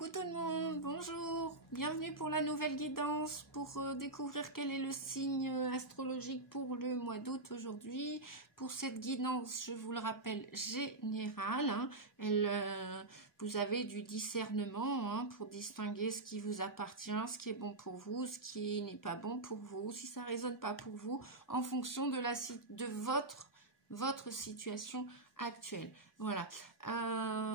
Coucou tout le monde, bonjour, bienvenue pour la nouvelle guidance pour découvrir quel est le signe astrologique pour le mois d'août aujourd'hui. Pour cette guidance, je vous le rappelle, générale, vous avez du discernement pour distinguer ce qui vous appartient, ce qui est bon pour vous, ce qui n'est pas bon pour vous, si ça ne résonne pas pour vous, en fonction de votre situation actuelle. Voilà,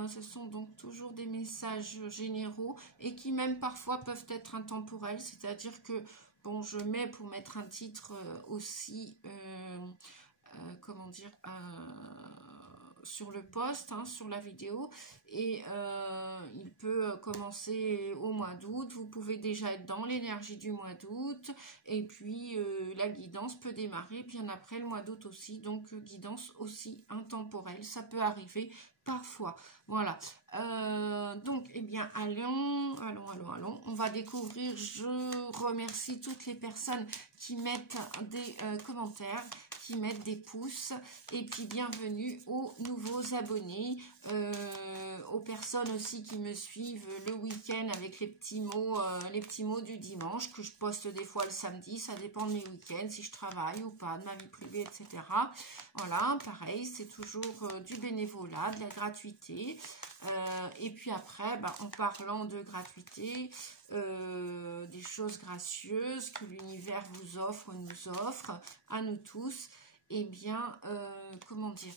ce sont donc toujours des messages généraux et qui même parfois peuvent être intemporels, c'est-à-dire que, bon, je mets pour mettre un titre aussi, comment dire, sur le post, sur la vidéo, et il peut commencer au mois d'août. Vous pouvez déjà être dans l'énergie du mois d'août, et puis la guidance peut démarrer bien après le mois d'août aussi, donc guidance aussi intemporelle, ça peut arriver parfois. Voilà, donc eh bien allons, on va découvrir. Je remercie toutes les personnes qui mettent des commentaires, qui mettent des pouces, et puis bienvenue aux nouveaux abonnés, aux personnes aussi qui me suivent le week-end avec les petits mots du dimanche que je poste des fois le samedi, ça dépend de mes week-ends, si je travaille ou pas, de ma vie privée, etc. Voilà, pareil, c'est toujours du bénévolat, de la gratuité. Et puis après, en parlant de gratuité, des choses gracieuses que l'univers vous offre, nous offre, à nous tous, eh bien, comment dire,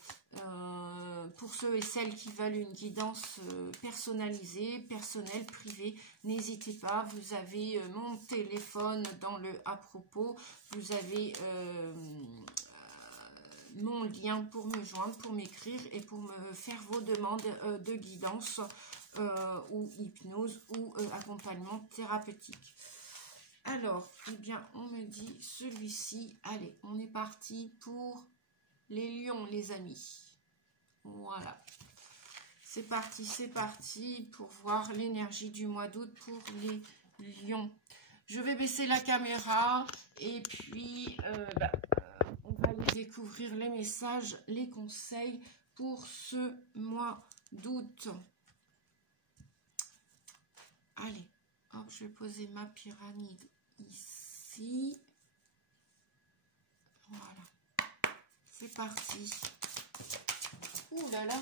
pour ceux et celles qui veulent une guidance personnalisée, personnelle, privée, n'hésitez pas, vous avez mon téléphone dans le à propos, vous avez mon lien pour me joindre, pour m'écrire et pour me faire vos demandes de guidance ou hypnose ou accompagnement thérapeutique. Alors, eh bien, on me dit celui-ci. Allez, on est parti pour les lions, les amis. Voilà. C'est parti pour voir l'énergie du mois d'août pour les lions. Je vais baisser la caméra et puis on va aller découvrir les messages, les conseils pour ce mois d'août. Allez, hop, je vais poser ma pyramide ici. Voilà, c'est parti. Ouh là là,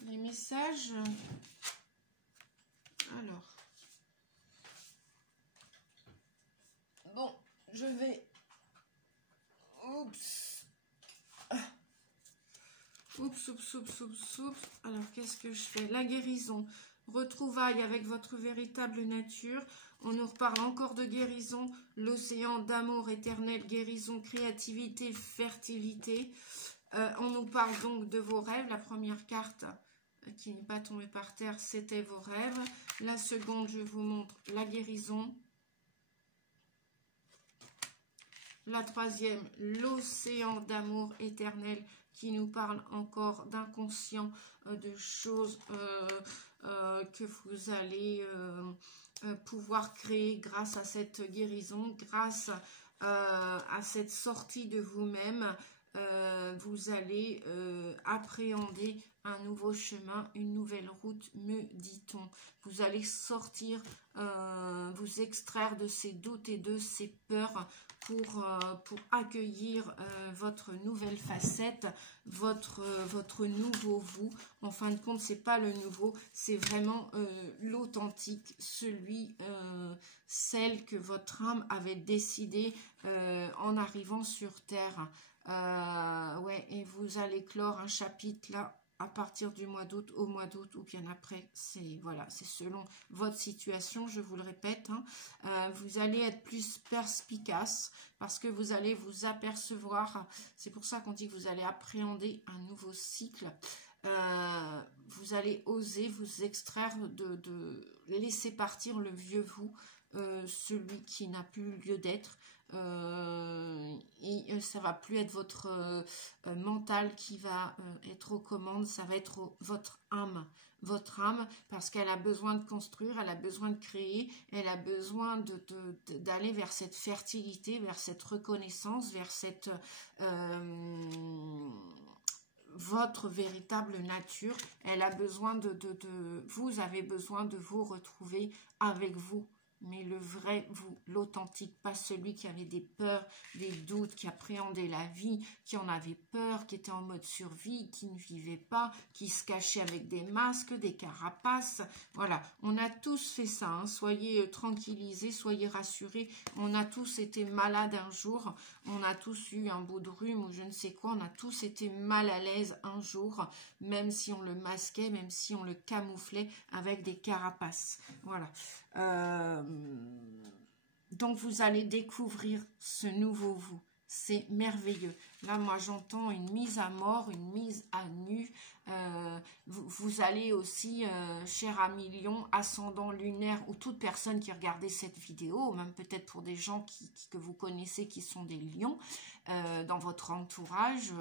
les messages. Alors, bon, je vais... Oups. Oups. Alors, qu'est-ce que je fais? La guérison. Retrouvailles avec votre véritable nature. On nous reparle encore de guérison. L'océan d'amour éternel, guérison, créativité, fertilité. On nous parle donc de vos rêves. La première carte qui n'est pas tombée par terre, c'était vos rêves. La seconde, je vous montre la guérison. La troisième, l'océan d'amour éternel qui nous parle encore d'inconscient, de choses que vous allez pouvoir créer grâce à cette guérison, grâce à cette sortie de vous-même. Vous allez appréhender un nouveau chemin, une nouvelle route, me dit-on. Vous allez sortir, vous extraire de ces doutes et de ces peurs pour accueillir votre nouvelle facette, votre nouveau vous. En fin de compte, c'est pas le nouveau, c'est vraiment l'authentique, celle que votre âme avait décidé en arrivant sur Terre. Ouais, et vous allez clore un chapitre là à partir du mois d'août au mois d'août ou bien après, c'est voilà, c'est selon votre situation, je vous le répète. Vous allez être plus perspicace parce que vous allez vous apercevoir, c'est pour ça qu'on dit que vous allez appréhender un nouveau cycle. Vous allez oser vous extraire de laisser partir le vieux vous, celui qui n'a plus lieu d'être. Et ça va plus être votre mental qui va être aux commandes, ça va être votre âme, parce qu'elle a besoin de construire, elle a besoin de créer, elle a besoin d'aller vers cette fertilité, vers cette reconnaissance, vers cette votre véritable nature. Elle a besoin vous avez besoin de vous retrouver avec vous. Mais le vrai vous, l'authentique, pas celui qui avait des peurs, des doutes, qui appréhendait la vie, qui en avait peur, qui était en mode survie, qui ne vivait pas, qui se cachait avec des masques, des carapaces. Voilà, on a tous fait ça, hein. Soyez tranquillisés, soyez rassurés. On a tous été malades un jour, on a tous eu un bout de rhume ou je ne sais quoi, on a tous été mal à l'aise un jour, même si on le masquait, même si on le camouflait avec des carapaces. Voilà. Donc vous allez découvrir ce nouveau vous, c'est merveilleux. Là moi j'entends une mise à mort, une mise à nu. Vous allez aussi, cher ami Lion, ascendant lunaire, ou toute personne qui regardait cette vidéo, même peut-être pour des gens que vous connaissez qui sont des lions, dans votre entourage,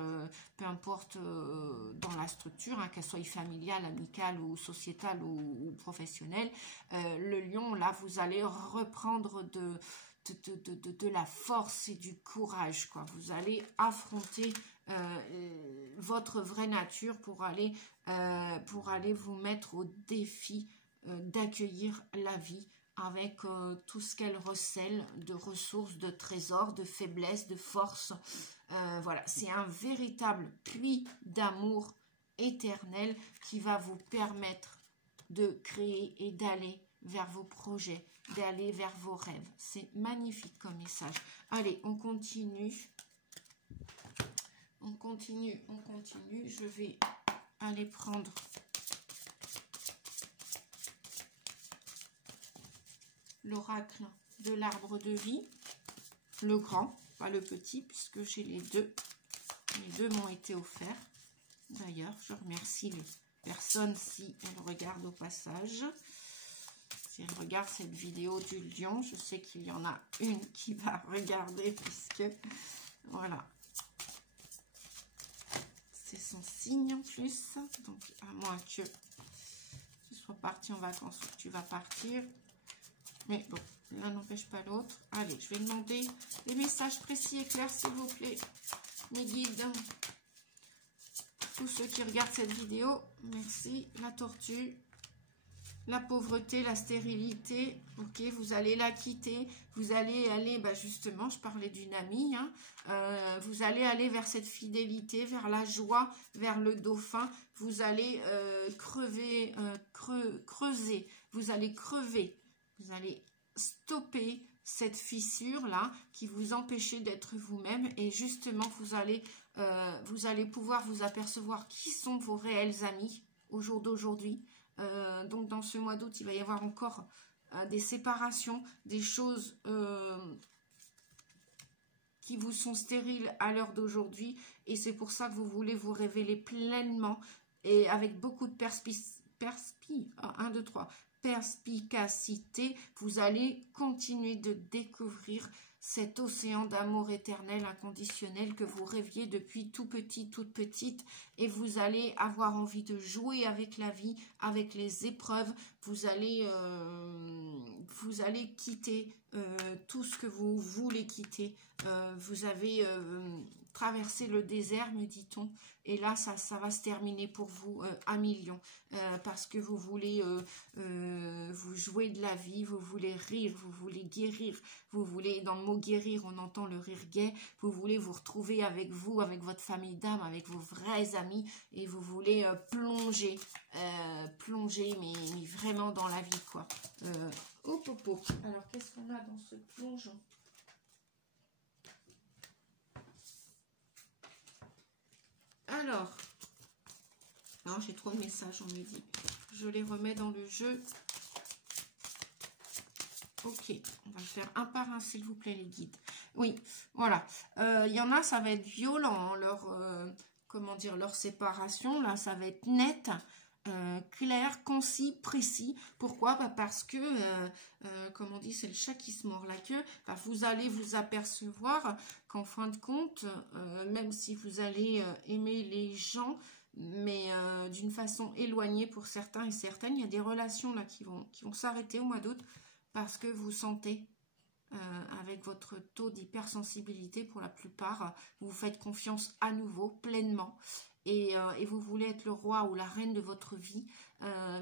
peu importe dans la structure, hein, qu'elle soit familiale, amicale ou sociétale ou professionnelle, le lion, là, vous allez reprendre de la force et du courage, quoi. Vous allez affronter votre vraie nature pour aller vous mettre au défi d'accueillir la vie avec tout ce qu'elle recèle de ressources, de trésors, de faiblesses, de force. Voilà, c'est un véritable puits d'amour éternel qui va vous permettre de créer et d'aller vers vos projets, d'aller vers vos rêves. C'est magnifique comme message. Allez, on continue. On continue, on continue. Je vais aller prendre l'oracle de l'arbre de vie, le grand, pas le petit, puisque j'ai les deux. Les deux m'ont été offerts. D'ailleurs, je remercie les personnes si elles regardent au passage. Si elles regardent cette vidéo du lion, je sais qu'il y en a une qui va regarder, puisque, voilà, c'est son signe en plus. Donc, à moins que tu sois parti en vacances ou que tu vas partir. Mais bon, l'un n'empêche pas l'autre. Allez, je vais demander des messages précis et clairs, s'il vous plaît. Mes guides, tous ceux qui regardent cette vidéo, merci. La tortue, la pauvreté, la stérilité, ok, vous allez la quitter, vous allez aller, bah justement, je parlais d'une amie, hein, vous allez aller vers cette fidélité, vers la joie, vers le dauphin, vous allez creuser, vous allez crever, vous allez stopper cette fissure-là qui vous empêchait d'être vous-même, et justement, vous allez pouvoir vous apercevoir qui sont vos réels amis au jour d'aujourd'hui. Donc dans ce mois d'août, il va y avoir encore des séparations, des choses qui vous sont stériles à l'heure d'aujourd'hui, et c'est pour ça que vous voulez vous révéler pleinement et avec beaucoup de perspicacité. Vous allez continuer de découvrir cet océan d'amour éternel, inconditionnel que vous rêviez depuis tout petit, toute petite, et vous allez avoir envie de jouer avec la vie, avec les épreuves. Vous allez quitter tout ce que vous voulez quitter. Vous avez traversé le désert, me dit-on, et là ça va se terminer pour vous à millions, parce que vous voulez vous jouer de la vie, vous voulez rire, vous voulez guérir, vous voulez, dans le mot guérir on entend le rire gai, vous voulez vous retrouver avec vous, avec votre famille d'âme, avec vos vrais amis, et vous voulez plonger mais vraiment dans la vie, quoi. Alors qu'est-ce qu'on a dans ce plongeon? Alors, non, j'ai trop de messages, on me dit. Je les remets dans le jeu. Ok, on va le faire un par un, s'il vous plaît, les guides. Oui, voilà. Il y en a, ça va être violent, hein, leur séparation. Là, ça va être net, clair, concis, précis. Pourquoi? Parce que, comme on dit, c'est le chat qui se mord la queue. Vous allez vous apercevoir qu'en fin de compte, même si vous allez aimer les gens, mais d'une façon éloignée pour certains et certaines, il y a des relations là qui vont s'arrêter au mois d'août, parce que vous sentez avec votre taux d'hypersensibilité pour la plupart. Vous vous faites confiance à nouveau, pleinement. Et vous voulez être le roi ou la reine de votre vie.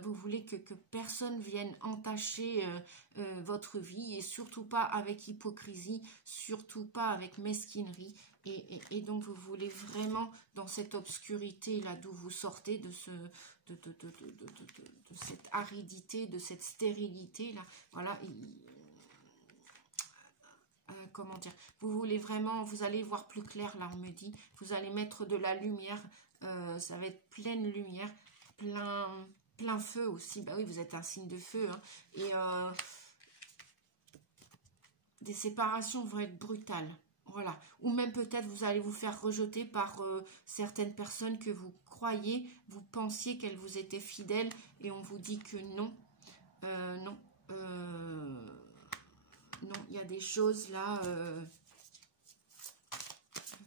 Vous voulez que personne vienne entacher votre vie, et surtout pas avec hypocrisie, surtout pas avec mesquinerie. Et donc vous voulez vraiment, dans cette obscurité là d'où vous sortez, de cette aridité, de cette stérilité là, voilà. Comment dire, vous voulez vraiment, vous allez voir plus clair là, on me dit, vous allez mettre de la lumière, ça va être pleine lumière, plein feu aussi. Bah oui, vous êtes un signe de feu, hein. Et des séparations vont être brutales, voilà. Ou même peut-être vous allez vous faire rejeter par certaines personnes que vous croyez, vous pensiez qu'elles vous étaient fidèles, et on vous dit que non, non. Non, il y a des choses là,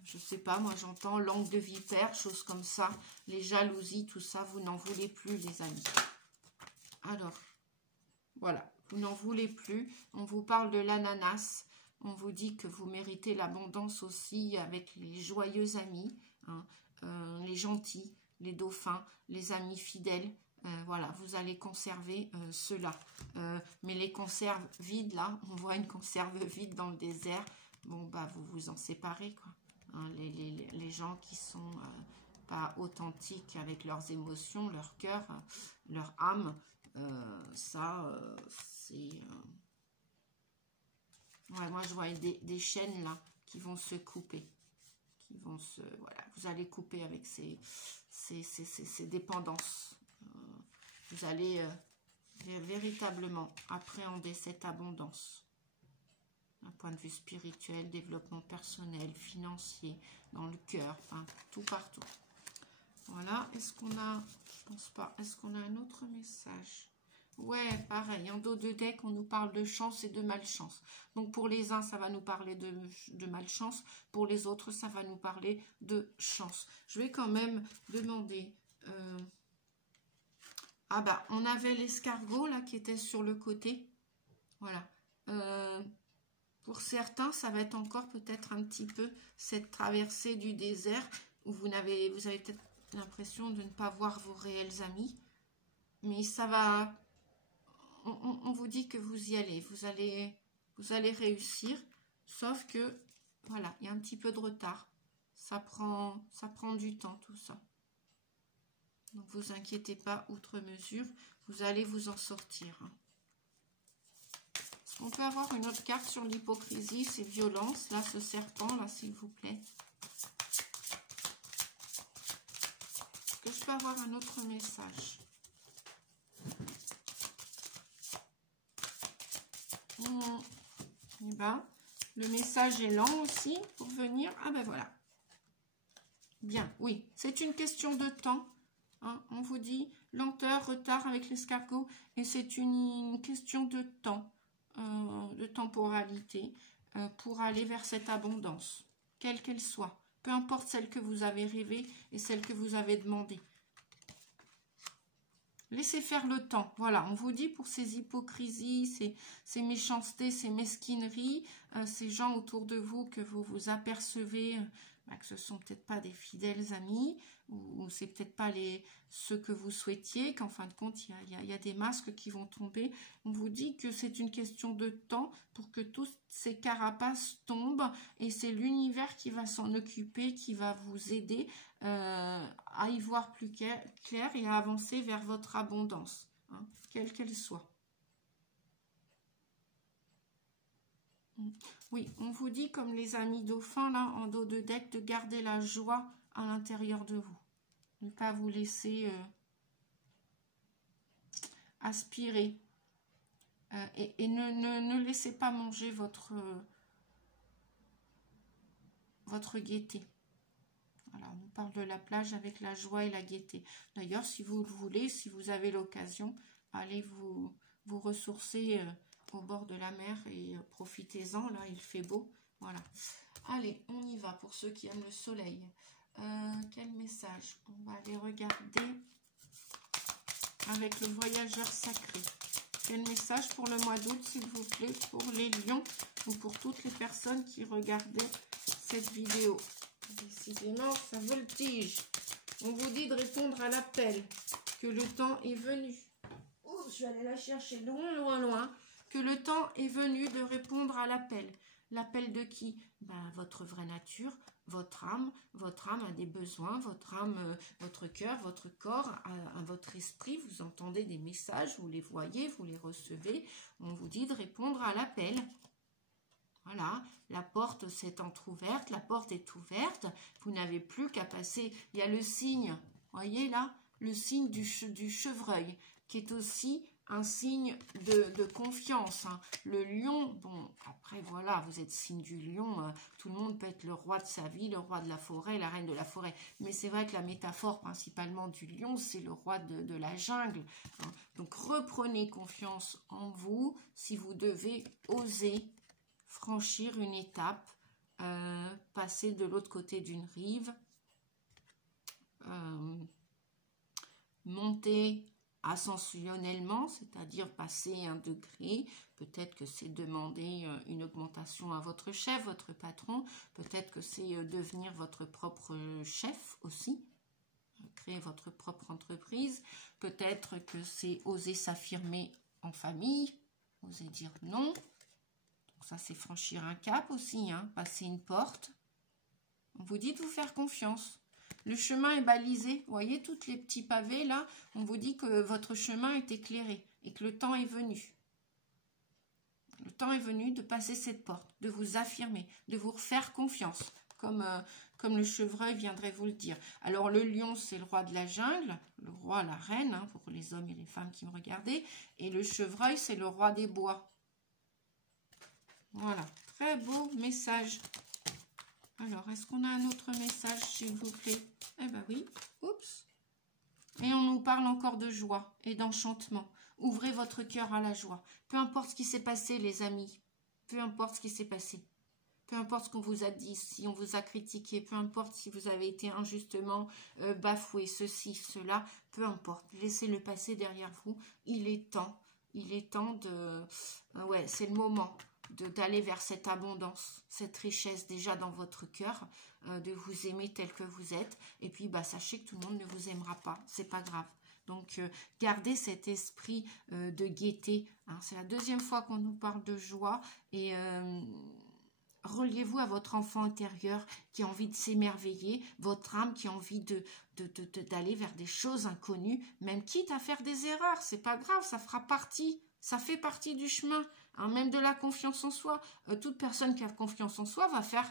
je sais pas, moi j'entends langue de vipère, choses comme ça, les jalousies, tout ça, vous n'en voulez plus les amis. Alors, voilà, vous n'en voulez plus, on vous parle de l'ananas, on vous dit que vous méritez l'abondance aussi avec les joyeux amis, hein, les gentils, les dauphins, les amis fidèles. Voilà, vous allez conserver cela. Mais les conserves vides, là, on voit une conserve vide dans le désert. Bon, bah, vous vous en séparez, quoi. Hein, les gens qui sont pas authentiques avec leurs émotions, leur cœur, leur âme, ça, c'est... Ouais, moi, je vois des chaînes, là, qui vont se couper. Qui vont se... Voilà, vous allez couper avec ces dépendances. Vous allez véritablement appréhender cette abondance. D'un point de vue spirituel, développement personnel, financier, dans le cœur, enfin, tout partout. Voilà, est-ce qu'on a... Je pense pas. Est-ce qu'on a un autre message? Ouais, pareil, en dos de deck, on nous parle de chance et de malchance. Donc pour les uns, ça va nous parler de malchance. Pour les autres, ça va nous parler de chance. Je vais quand même demander... Ah bah, on avait l'escargot là qui était sur le côté. Voilà. Pour certains, ça va être encore peut-être un petit peu cette traversée du désert où vous avez peut-être l'impression de ne pas voir vos réels amis. Mais ça va... On vous dit que vous y allez. Vous allez réussir. Sauf que, voilà, il y a un petit peu de retard. Ça prend du temps tout ça. Donc, vous inquiétez pas, outre mesure, vous allez vous en sortir. Est-ce qu'on peut avoir une autre carte sur l'hypocrisie, ces violences, là, ce serpent, là, s'il vous plaît? Est-ce que je peux avoir un autre message? Eh ben, le message est lent aussi pour venir. Ah ben voilà. Bien, oui, c'est une question de temps. Hein, on vous dit lenteur, retard avec l'escargot, et c'est une question de temps, de temporalité, pour aller vers cette abondance, quelle qu'elle soit, peu importe celle que vous avez rêvée et celle que vous avez demandée. Laissez faire le temps. Voilà, on vous dit pour ces hypocrisies, ces méchancetés, ces mesquineries, ces gens autour de vous que vous vous apercevez que ce ne sont peut-être pas des fidèles amis, ou c'est peut-être pas ceux que vous souhaitiez, qu'en fin de compte, il y a des masques qui vont tomber. On vous dit que c'est une question de temps pour que tous ces carapaces tombent, et c'est l'univers qui va s'en occuper, qui va vous aider à y voir plus clair et à avancer vers votre abondance, hein, quelle qu'elle soit. Oui, on vous dit, comme les amis dauphins, là, en dos de deck, de garder la joie à l'intérieur de vous. Ne pas vous laisser aspirer. Et ne laissez pas manger votre gaieté. Voilà, on nous parle de la plage avec la joie et la gaieté. D'ailleurs, si vous le voulez, si vous avez l'occasion, allez vous ressourcer au bord de la mer et profitez-en, là, il fait beau. Voilà. Allez, on y va pour ceux qui aiment le soleil. Quel message? On va aller regarder avec le voyageur sacré. Quel message pour le mois d'août, s'il vous plaît, pour les lions ou pour toutes les personnes qui regardaient cette vidéo? Décidément, ça voltige. On vous dit de répondre à l'appel, que le temps est venu. Oh, je vais aller la chercher loin, loin, loin. Que le temps est venu de répondre à l'appel. L'appel de qui? Votre vraie nature, votre âme. Votre âme a des besoins, votre âme, votre cœur, votre corps, votre esprit. Vous entendez des messages, vous les voyez, vous les recevez. On vous dit de répondre à l'appel. Voilà, la porte s'est entrouverte, la porte est ouverte. Vous n'avez plus qu'à passer. Il y a le signe, voyez là, le signe du chevreuil, qui est aussi un signe de confiance. Hein. Le lion, bon, après voilà, vous êtes signe du lion, tout le monde peut être le roi de sa vie, le roi de la forêt, la reine de la forêt. Mais c'est vrai que la métaphore principalement du lion, c'est le roi de la jungle. Hein. Donc reprenez confiance en vous si vous devez oser franchir une étape, passer de l'autre côté d'une rive, monter ascensionnellement, c'est-à-dire passer un degré. Peut-être que c'est demander une augmentation à votre chef, votre patron. Peut-être que c'est devenir votre propre chef aussi, créer votre propre entreprise. Peut-être que c'est oser s'affirmer en famille, oser dire non. Ça, c'est franchir un cap aussi, hein, passer une porte. On vous dit de vous faire confiance. Le chemin est balisé. Vous voyez, tous les petits pavés, là, on vous dit que votre chemin est éclairé et que le temps est venu. Le temps est venu de passer cette porte, de vous affirmer, de vous faire confiance, comme le chevreuil viendrait vous le dire. Alors, le lion, c'est le roi de la jungle, le roi, la reine, hein, pour les hommes et les femmes qui me regardaient. Et le chevreuil, c'est le roi des bois. Voilà, très beau message. Alors, est-ce qu'on a un autre message, s'il vous plaît? Eh bien oui, oups. Et on nous parle encore de joie et d'enchantement. Ouvrez votre cœur à la joie. Peu importe ce qui s'est passé, les amis. Peu importe ce qui s'est passé. Peu importe ce qu'on vous a dit, si on vous a critiqué, peu importe si vous avez été injustement bafoué, ceci, cela, peu importe. Laissez le passé derrière vous. Il est temps de... ouais, c'est le moment d'aller vers cette abondance, cette richesse déjà dans votre cœur, de vous aimer tel que vous êtes. Et puis, sachez que tout le monde ne vous aimera pas. C'est pas grave. Donc, gardez cet esprit de gaieté. Hein. C'est la deuxième fois qu'on nous parle de joie. Et reliez-vous à votre enfant intérieur qui a envie de s'émerveiller, votre âme qui a envie d'aller vers des choses inconnues, même quitte à faire des erreurs. C'est pas grave, ça fera partie. Ça fait partie du chemin, hein, même de la confiance en soi. Toute personne qui a confiance en soi va faire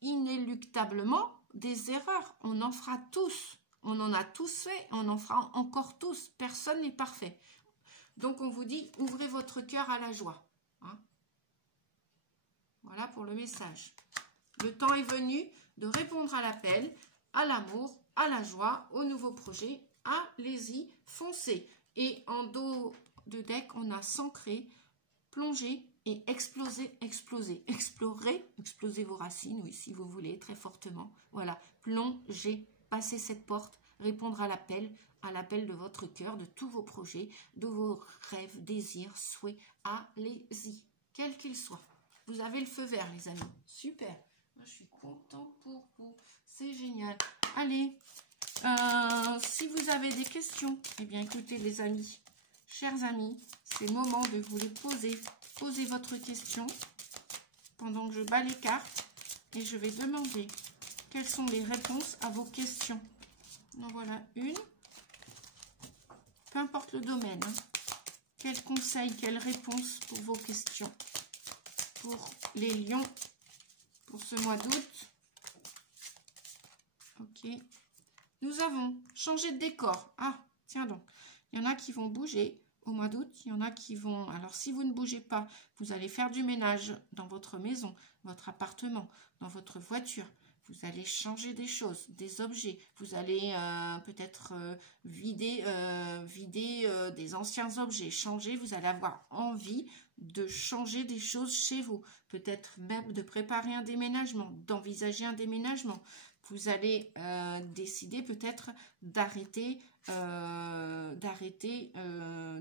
inéluctablement des erreurs. On en fera tous. On en a tous fait, on en fera encore tous. Personne n'est parfait. Donc on vous dit, ouvrez votre cœur à la joie. Hein. Voilà pour le message. Le temps est venu de répondre à l'appel, à l'amour, à la joie, au nouveau projet. Allez-y, foncez. Et en dos de deck, on a s'ancrer, plonger et exploser, exploser. Explorer, exploser vos racines, oui, si vous voulez, très fortement. Voilà, plonger, passer cette porte, répondre à l'appel de votre cœur, de tous vos projets, de vos rêves, désirs, souhaits. Allez-y, quel qu'il soit. Vous avez le feu vert, les amis. Super. Moi, je suis contente pour vous. C'est génial. Allez. Si vous avez des questions, eh bien écoutez les amis, chers amis, c'est le moment de vous les poser. Posez votre question pendant que je bats les cartes et je vais demander quelles sont les réponses à vos questions. En voilà une. Peu importe le domaine. Hein. Quel conseil, quelle réponse pour vos questions? Pour les lions, pour ce mois d'août. Ok. Nous avons changé de décor. Ah, tiens donc. Il y en a qui vont bouger au mois d'août. Il y en a qui vont... Alors, si vous ne bougez pas, vous allez faire du ménage dans votre maison, votre appartement, dans votre voiture. Vous allez changer des choses, des objets. Vous allez peut-être vider des anciens objets. Changer, vous allez avoir envie de changer des choses chez vous. Peut-être même de préparer un déménagement, d'envisager un déménagement. Vous allez décider peut-être d'arrêter d'arrêter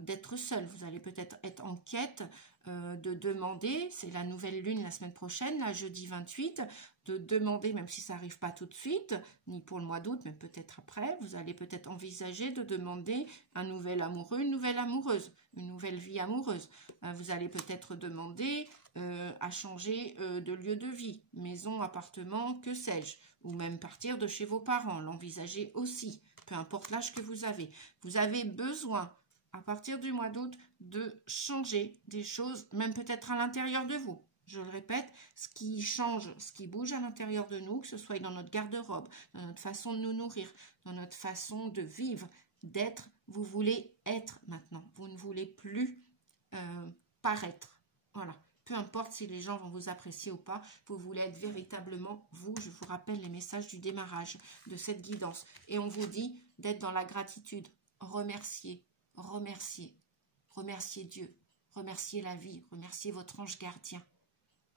d'être seul. Vous allez peut-être être en quête de demander, c'est la nouvelle lune la semaine prochaine, là, jeudi 28, de demander, même si ça n'arrive pas tout de suite, ni pour le mois d'août, mais peut-être après, vous allez peut-être envisager de demander un nouvel amoureux, une nouvelle amoureuse, une nouvelle vie amoureuse. Vous allez peut-être demander à changer de lieu de vie, maison, appartement, que sais-je, ou même partir de chez vos parents, l'envisager aussi, peu importe l'âge que vous avez. Vous avez besoin, à partir du mois d'août, de changer des choses, même peut-être à l'intérieur de vous. Je le répète, ce qui change, ce qui bouge à l'intérieur de nous, que ce soit dans notre garde-robe, dans notre façon de nous nourrir, dans notre façon de vivre, d'être, vous voulez être maintenant. Vous ne voulez plus paraître. Voilà. Peu importe si les gens vont vous apprécier ou pas, vous voulez être véritablement vous. Je vous rappelle les messages du démarrage de cette guidance. Et on vous dit d'être dans la gratitude. Remercier, remercier, remercier Dieu, remercier la vie, remercier votre ange gardien.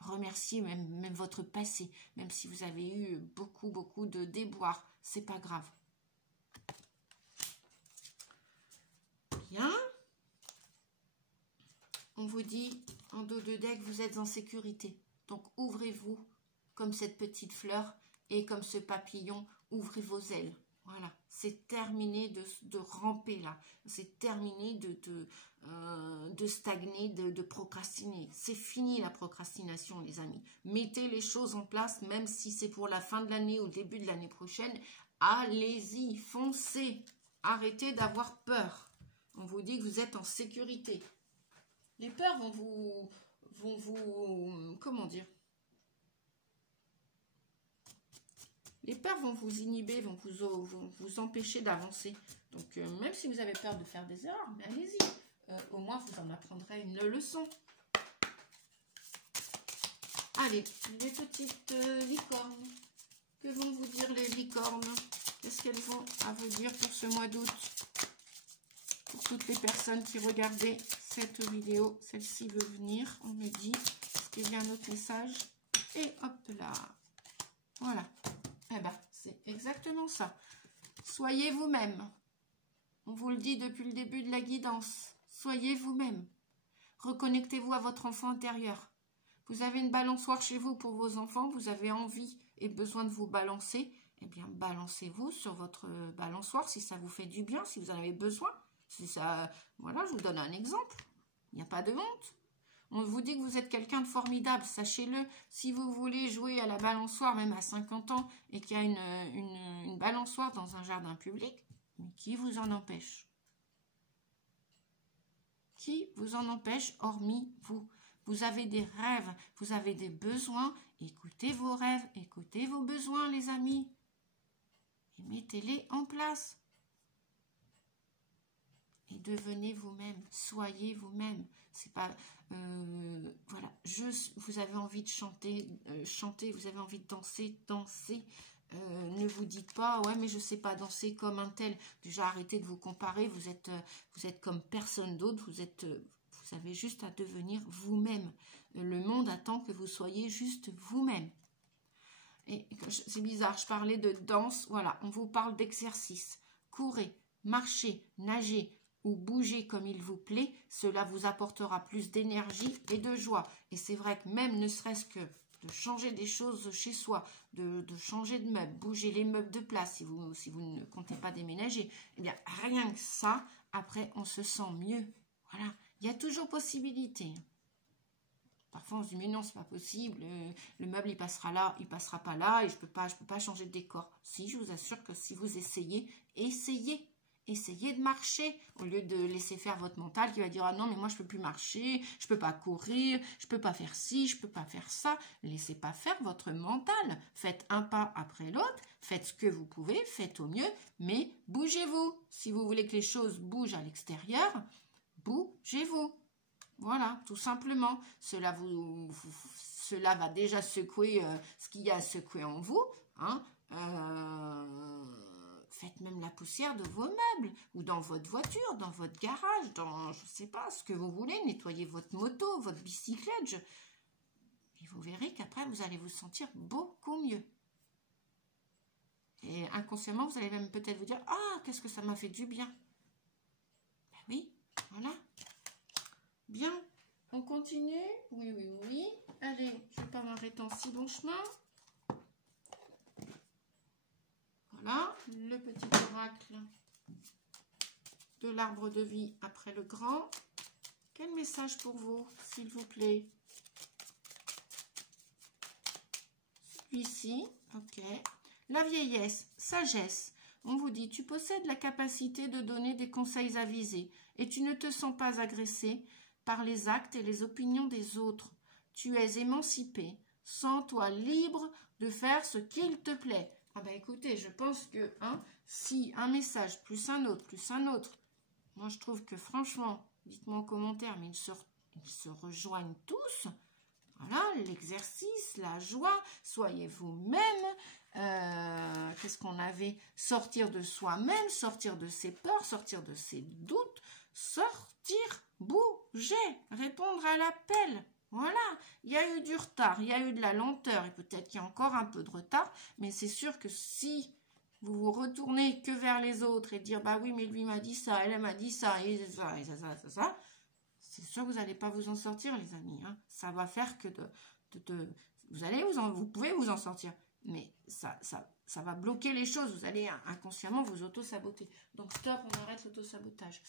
Remercier même votre passé, même si vous avez eu beaucoup de déboires, c'est pas grave. Bien. On vous dit, en dos de deck, vous êtes en sécurité. Donc, ouvrez-vous comme cette petite fleur et comme ce papillon, ouvrez vos ailes. Voilà, c'est terminé de ramper là. C'est terminé de stagner, de procrastiner. C'est fini la procrastination, les amis. Mettez les choses en place, même si c'est pour la fin de l'année ou le début de l'année prochaine. Allez-y, foncez. Arrêtez d'avoir peur. On vous dit que vous êtes en sécurité. Les peurs vont vous, comment dire? Les peurs vont vous inhiber, vont vous empêcher d'avancer. Donc, même si vous avez peur de faire des erreurs, mais allez-y. Au moins, vous en apprendrez une leçon. Allez, les petites licornes. Que vont vous dire les licornes? Qu'est-ce qu'elles vont à vous dire pour ce mois d'août? Pour toutes les personnes qui regardaient cette vidéo, celle-ci veut venir, on me dit. Est-ce qu'il y a un autre message? Et hop là. Voilà. Eh ben, c'est exactement ça. Soyez vous-même. On vous le dit depuis le début de la guidance. Soyez vous-même. Reconnectez-vous à votre enfant intérieur. Vous avez une balançoire chez vous pour vos enfants. Vous avez envie et besoin de vous balancer. Eh bien, balancez-vous sur votre balançoire si ça vous fait du bien, si vous en avez besoin. Si ça, voilà, je vous donne un exemple. Il n'y a pas de honte. On vous dit que vous êtes quelqu'un de formidable, sachez-le. Si vous voulez jouer à la balançoire, même à 50 ans, et qu'il y a une balançoire dans un jardin public, mais qui vous en empêche? Qui vous en empêche, hormis vous? Vous avez des rêves, vous avez des besoins. Écoutez vos rêves, écoutez vos besoins, les amis. Et mettez-les en place. Et devenez vous-même, soyez vous-même. C'est pas, voilà, vous avez envie de chanter, chanter, vous avez envie de danser, danser. Ne vous dites pas, ouais, mais je sais pas danser comme un tel. Déjà, arrêtez de vous comparer. Vous êtes comme personne d'autre. Vous avez juste à devenir vous-même. Le monde attend que vous soyez juste vous-même. Et c'est bizarre, je parlais de danse. Voilà, on vous parle d'exercice. Courez, marchez, nagez ou bougez comme il vous plaît. Cela vous apportera plus d'énergie et de joie. Et c'est vrai que même ne serait-ce que de changer des choses chez soi, de changer de meubles, bouger les meubles de place si vous ne comptez pas déménager, eh bien rien que ça, après on se sent mieux. Voilà, il y a toujours possibilité. Parfois on se dit mais non c'est pas possible, le meuble il passera là, il passera pas là et je peux pas changer de décor. Si, je vous assure que si vous essayez de marcher au lieu de laisser faire votre mental qui va dire ah non mais moi je peux plus marcher, je peux pas courir, je peux pas faire ci, je peux pas faire ça. Laissez pas faire votre mental. Faites un pas après l'autre, faites ce que vous pouvez, faites au mieux, mais bougez-vous. Si vous voulez que les choses bougent à l'extérieur, bougez-vous. Voilà, tout simplement. Cela va déjà secouer ce qu'il y a à secouer en vous, hein. Faites même la poussière de vos meubles ou dans votre voiture, dans votre garage, dans, je ne sais pas, ce que vous voulez. Nettoyez votre moto, votre bicyclette. Et vous verrez qu'après, vous allez vous sentir beaucoup mieux. Et inconsciemment, vous allez même peut-être vous dire, ah, qu'est-ce que ça m'a fait du bien. Ben oui, voilà. Bien, on continue. Oui, oui, oui. Allez, je ne vais pas m'arrêter en si bon chemin. Voilà, le petit oracle de l'arbre de vie après le grand. Quel message pour vous, s'il vous plaît? Celui-ci, ok. La vieillesse, sagesse. On vous dit, tu possèdes la capacité de donner des conseils avisés et tu ne te sens pas agressé par les actes et les opinions des autres. Tu es émancipé. Sens-toi libre de faire ce qu'il te plaît. Ah ben écoutez, je pense que si un message plus un autre, moi je trouve que franchement, dites-moi en commentaire, mais ils se rejoignent tous. Voilà, l'exercice, la joie, soyez vous-même. Qu'est-ce qu'on avait? Sortir de soi-même, sortir de ses peurs, sortir de ses doutes, sortir, bouger, répondre à l'appel. Voilà, il y a eu du retard, il y a eu de la lenteur et peut-être qu'il y a encore un peu de retard, mais c'est sûr que si vous vous retournez que vers les autres et dire bah oui mais lui m'a dit ça, elle m'a dit ça et ça et ça, c'est sûr que vous n'allez pas vous en sortir les amis. Ça va faire que vous pouvez vous en sortir, mais ça va bloquer les choses. Vous allez inconsciemment vous auto-saboter. Donc stop, on arrête l'auto-sabotage.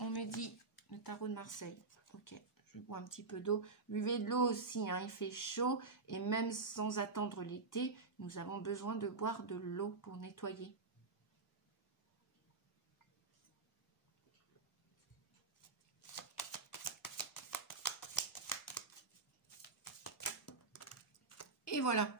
On me dit le tarot de Marseille. Ok, je bois un petit peu d'eau. Buvez de l'eau aussi, il fait chaud. Et même sans attendre l'été, nous avons besoin de boire de l'eau pour nettoyer. Et voilà.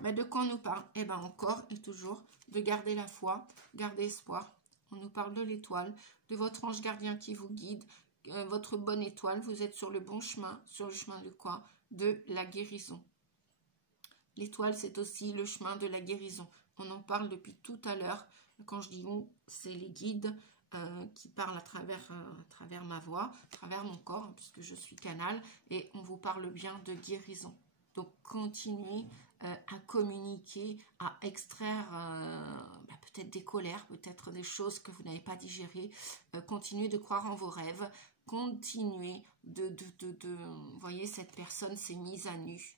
Mais de quoi on nous parle? Eh bien encore et toujours de garder la foi, garder espoir. On nous parle de l'étoile, de votre ange gardien qui vous guide, votre bonne étoile. Vous êtes sur le bon chemin. Sur le chemin de quoi? De la guérison. L'étoile, c'est aussi le chemin de la guérison. On en parle depuis tout à l'heure. Quand je dis on, c'est les guides qui parlent à travers ma voix, à travers mon corps, puisque je suis canal. Et on vous parle bien de guérison. Donc, continuez à communiquer, à extraire peut-être des colères, peut-être des choses que vous n'avez pas digérées. Continuez de croire en vos rêves. Continuez vous voyez, cette personne s'est mise à nu.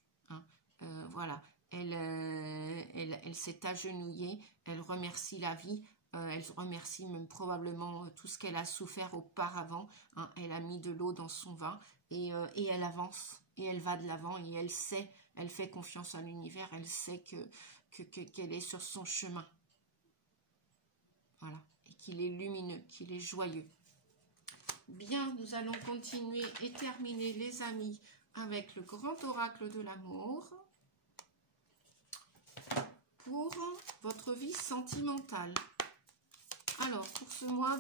Voilà, elle s'est agenouillée, elle remercie la vie. Elle remercie même probablement tout ce qu'elle a souffert auparavant. Elle a mis de l'eau dans son vin et elle avance. Et elle va de l'avant et elle sait, elle fait confiance à l'univers, elle sait qu'elle est sur son chemin. Voilà, et qu'il est lumineux, qu'il est joyeux. Bien, nous allons continuer et terminer les amis avec le grand oracle de l'amour pour votre vie sentimentale. Alors, pour ce mois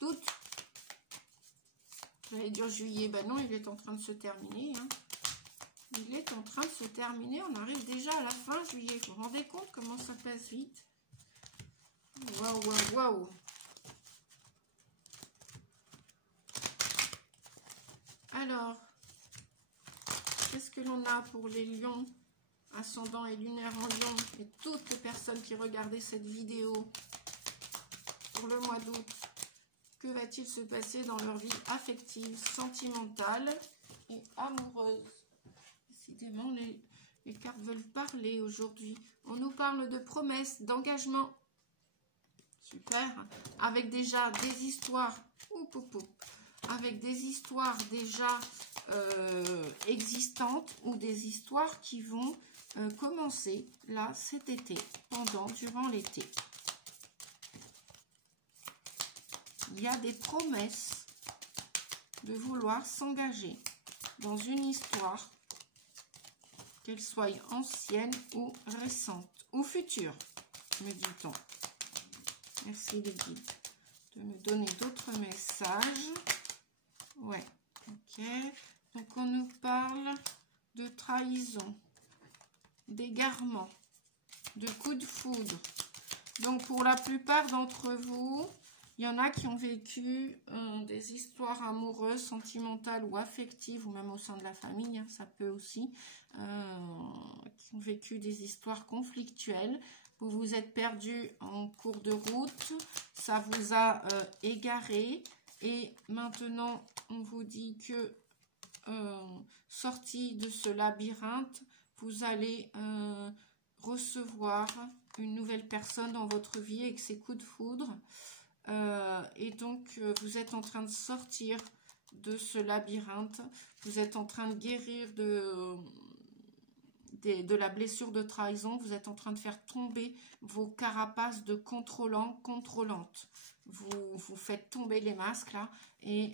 d'août, j'allais dire juillet, ben non, il est en train de se terminer. Il est en train de se terminer, on arrive déjà à la fin juillet. Vous vous rendez compte comment ça passe vite? Waouh, waouh, waouh! Alors, qu'est-ce que l'on a pour les lions, ascendant et lunaire en lion, et toutes les personnes qui regardaient cette vidéo pour le mois d'août? Que va-t-il se passer dans leur vie affective, sentimentale et amoureuse? Décidément, les cartes veulent parler aujourd'hui. On nous parle de promesses, d'engagement. Super. Avec déjà des histoires. Avec des histoires déjà existantes ou des histoires qui vont commencer là cet été, durant l'été. Il y a des promesses de vouloir s'engager dans une histoire, qu'elle soit ancienne ou récente, ou future, me dit-on. Merci les guides de me donner d'autres messages. Ouais, ok. Donc on nous parle de trahison, d'égarement, de coup de foudre. Donc pour la plupart d'entre vous, Il y en a qui ont vécu des histoires amoureuses, sentimentales ou affectives, ou même au sein de la famille, hein, ça peut aussi, qui ont vécu des histoires conflictuelles. Vous vous êtes perdu en cours de route, ça vous a égaré, et maintenant on vous dit que sorti de ce labyrinthe, vous allez recevoir une nouvelle personne dans votre vie avec ses coups de foudre. Et donc, vous êtes en train de sortir de ce labyrinthe. Vous êtes en train de guérir de la blessure de trahison. Vous êtes en train de faire tomber vos carapaces de contrôlantes. Vous faites tomber les masques là et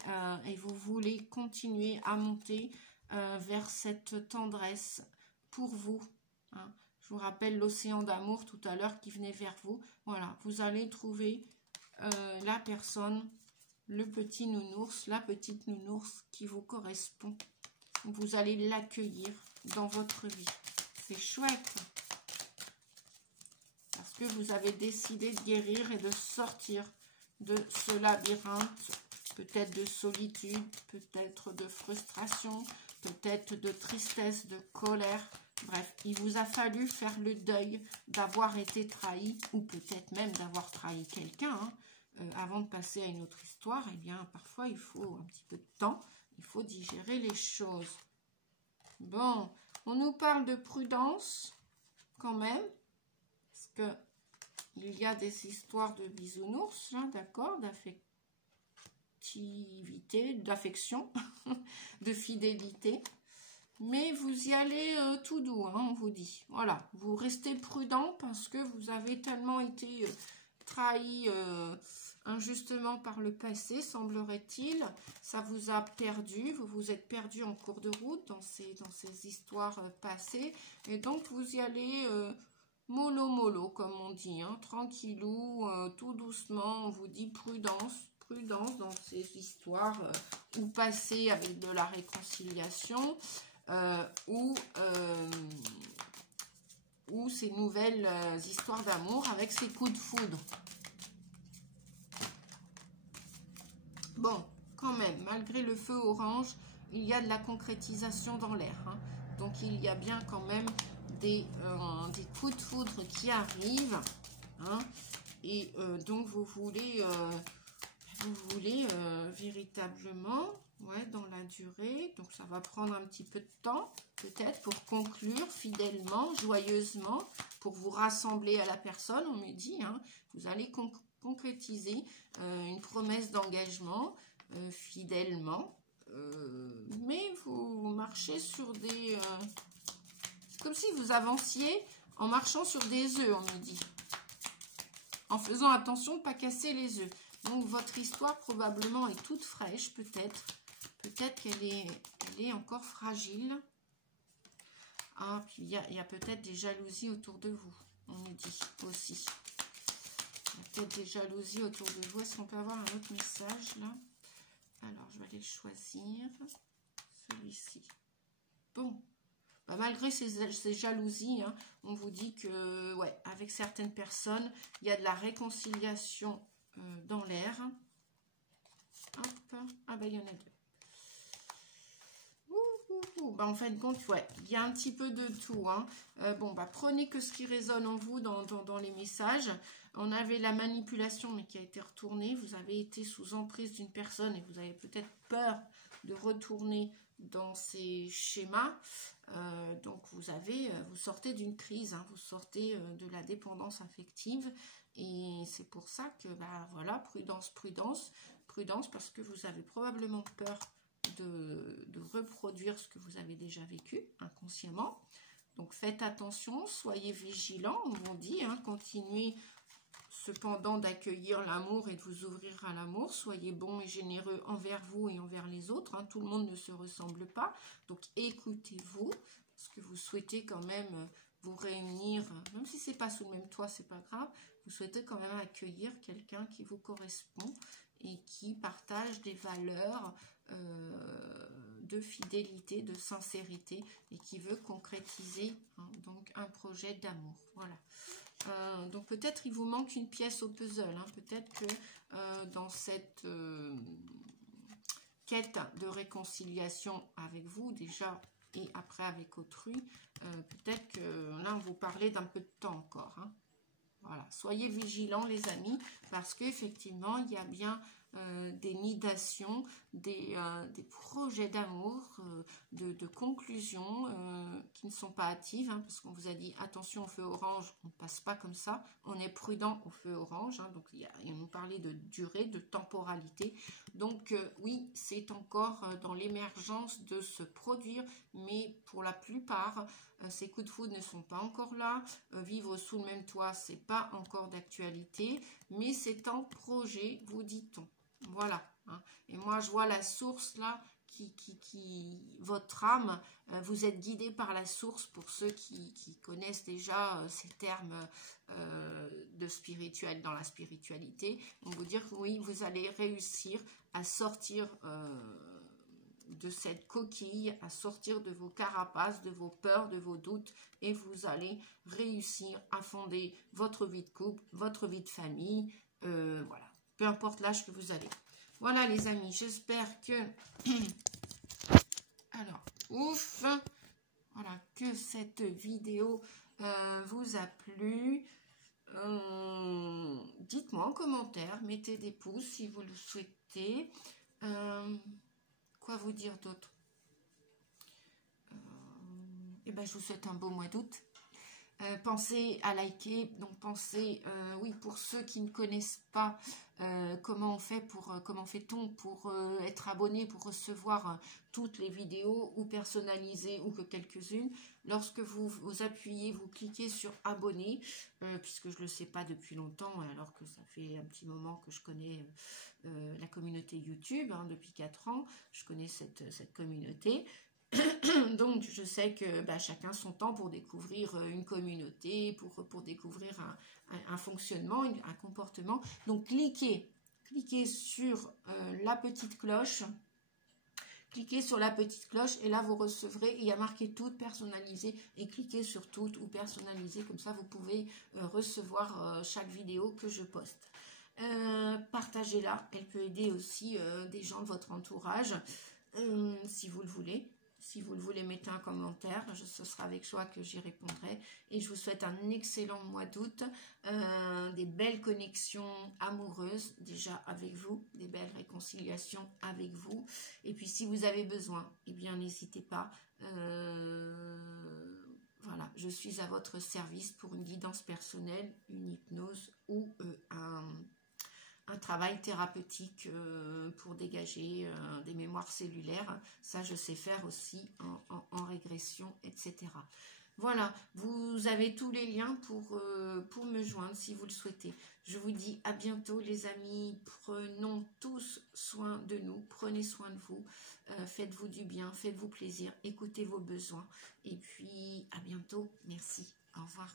vous voulez continuer à monter vers cette tendresse pour vous. Hein. Je vous rappelle l'océan d'amour tout à l'heure qui venait vers vous. Voilà, vous allez trouver la personne, le petit nounours, la petite nounours qui vous correspond. Vous allez l'accueillir dans votre vie. C'est chouette. Parce que vous avez décidé de guérir et de sortir de ce labyrinthe, peut-être de solitude, peut-être de frustration, peut-être de tristesse, de colère. Bref, il vous a fallu faire le deuil d'avoir été trahi, ou peut-être même d'avoir trahi quelqu'un, hein. Avant de passer à une autre histoire, eh bien, parfois, il faut un petit peu de temps, il faut digérer les choses. Bon, on nous parle de prudence, quand même, parce que il y a des histoires de bisounours, hein, d'accord, d'affectivité, d'affection, de fidélité. Mais vous y allez tout doux, hein, on vous dit. Voilà, vous restez prudent parce que vous avez tellement été trahi injustement par le passé, semblerait-il. Ça vous a perdu, vous vous êtes perdu en cours de route dans ces histoires passées. Et donc, vous y allez mollo, comme on dit, hein, tranquillou, tout doucement. On vous dit prudence dans ces histoires ou passées avec de la réconciliation. Ou ces nouvelles histoires d'amour avec ces coups de foudre. Bon, quand même, malgré le feu orange, il y a de la concrétisation dans l'air. Hein. Donc, il y a bien quand même des coups de foudre qui arrivent. Hein. Et donc, vous voulez véritablement... Ouais, dans la durée, donc ça va prendre un petit peu de temps, peut-être, pour conclure fidèlement, joyeusement, pour vous rassembler à la personne, on me dit, hein, vous allez concrétiser une promesse d'engagement fidèlement, mais vous marchez sur des... c'est comme si vous avanciez en marchant sur des œufs, on me dit, en faisant attention de ne pas casser les œufs. Donc, votre histoire, probablement, est toute fraîche, peut-être. Peut-être qu'elle est encore fragile. Ah, puis il y a peut-être des jalousies autour de vous, on nous dit aussi. Il y a peut-être des jalousies autour de vous. Est-ce qu'on peut avoir un autre message, là? Alors, je vais aller le choisir. Celui-ci. Bon. Bah, malgré ces jalousies, hein, on vous dit que, ouais, avec certaines personnes, il y a de la réconciliation dans l'air. Hop. Ah, ben, il y en a deux. Bah, en fin de compte, ouais, il y a un petit peu de tout. Hein. Bon, bah, prenez que ce qui résonne en vous dans les messages. On avait la manipulation, mais qui a été retournée. Vous avez été sous emprise d'une personne et vous avez peut-être peur de retourner dans ces schémas. Donc, vous sortez d'une crise, hein, vous sortez de la dépendance affective. Et c'est pour ça que, bah, voilà, prudence, parce que vous avez probablement peur de reproduire ce que vous avez déjà vécu inconsciemment. Donc faites attention, soyez vigilants, on vous dit, hein, continuez cependant d'accueillir l'amour et de vous ouvrir à l'amour. Soyez bons et généreux envers vous et envers les autres. Hein, tout le monde ne se ressemble pas. Donc écoutez-vous, parce que vous souhaitez quand même vous réunir, même si c'est pas sous le même toit, c'est pas grave. Vous souhaitez quand même accueillir quelqu'un qui vous correspond et qui partage des valeurs de fidélité, de sincérité et qui veut concrétiser, hein, donc un projet d'amour. Voilà. Donc peut-être il vous manque une pièce au puzzle. Hein. Peut-être que dans cette quête de réconciliation avec vous déjà et après avec autrui, peut-être que là on vous parlait d'un peu de temps encore. Hein. Voilà, soyez vigilants les amis, parce qu'effectivement il y a bien des nidations, des projets d'amour, de conclusion qui ne sont pas hâtives, hein, parce qu'on vous a dit attention au feu orange, on ne passe pas comme ça, on est prudent au feu orange, hein, donc il nous parlait de durée, de temporalité, donc oui, c'est encore dans l'émergence de se produire, mais pour la plupart, ces coups de foudre ne sont pas encore là, vivre sous le même toit, c'est pas encore d'actualité, mais c'est en projet, vous dit-on. Voilà. Hein. Et moi, je vois la source là, votre âme, vous êtes guidé par la source pour ceux qui connaissent déjà ces termes de spirituel dans la spiritualité. On vous dire que oui, vous allez réussir à sortir de cette coquille, à sortir de vos carapaces, de vos peurs, de vos doutes, et vous allez réussir à fonder votre vie de couple, votre vie de famille, voilà. Peu importe l'âge que vous avez. Voilà les amis, j'espère que... Alors, ouf, voilà, que cette vidéo vous a plu. Dites-moi en commentaire, mettez des pouces si vous le souhaitez. Quoi vous dire d'autre? Eh ben, je vous souhaite un beau mois d'août. Pensez à liker, donc pensez, oui, pour ceux qui ne connaissent pas comment fait-on pour être abonné, pour recevoir toutes les vidéos ou personnalisées ou que quelques-unes. Lorsque vous appuyez, vous cliquez sur abonner, puisque je ne le sais pas depuis longtemps, alors que ça fait un petit moment que je connais la communauté YouTube, hein, depuis 4 ans, je connais cette communauté. Donc, je sais que chacun son temps pour découvrir une communauté, pour découvrir un fonctionnement, un comportement. Donc, cliquez sur la petite cloche. Cliquez sur la petite cloche et là, vous recevrez, il y a marqué toutes personnalisées et cliquez sur toutes ou personnalisées. Comme ça, vous pouvez recevoir chaque vidéo que je poste. Partagez-la. Elle peut aider aussi des gens de votre entourage si vous le voulez. Si vous le voulez, mettez un commentaire, ce sera avec joie que j'y répondrai. Et je vous souhaite un excellent mois d'août, des belles connexions amoureuses déjà avec vous, des belles réconciliations avec vous. Et puis si vous avez besoin, eh bien n'hésitez pas. Voilà, je suis à votre service pour une guidance personnelle, une hypnose ou un travail thérapeutique pour dégager des mémoires cellulaires. Ça, je sais faire aussi en régression, etc. Voilà, vous avez tous les liens pour me joindre si vous le souhaitez. Je vous dis à bientôt les amis. Prenons tous soin de nous. Prenez soin de vous. Faites-vous du bien, faites-vous plaisir. Écoutez vos besoins. Et puis, à bientôt. Merci. Au revoir.